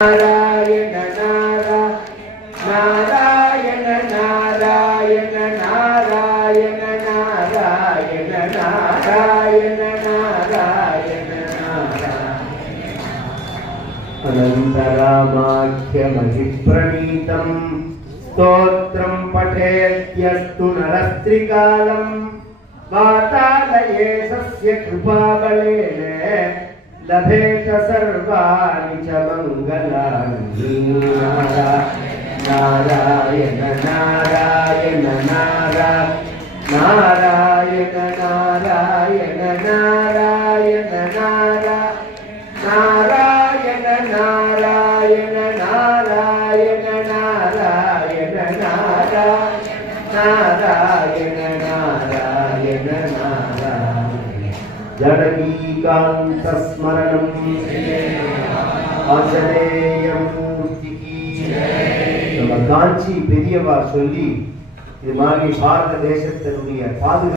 नारायण नारायण नारायण नारायण नारायण नारायण नारायण अनन्तरामाख्यमहिप्रणीतं स्तोत्रं पठेद्यस्तु नरस्त्रिकालं वातालये सस्य कृपाबलेन लभेत सर्वाणि च मंगलानि। नारायण नारायण नारायण नारायण नारायण नारायण नारायण नारायण नारायण नारायण नारायण नारायण जनकीकान्तस्मरणं आञ्जनेयमूर्तिकी। நம்ம காஞ்சி பெரியவா சொல்லி இது மாதிரி பாரத தேசத்தினுடைய பாதுகாப்பு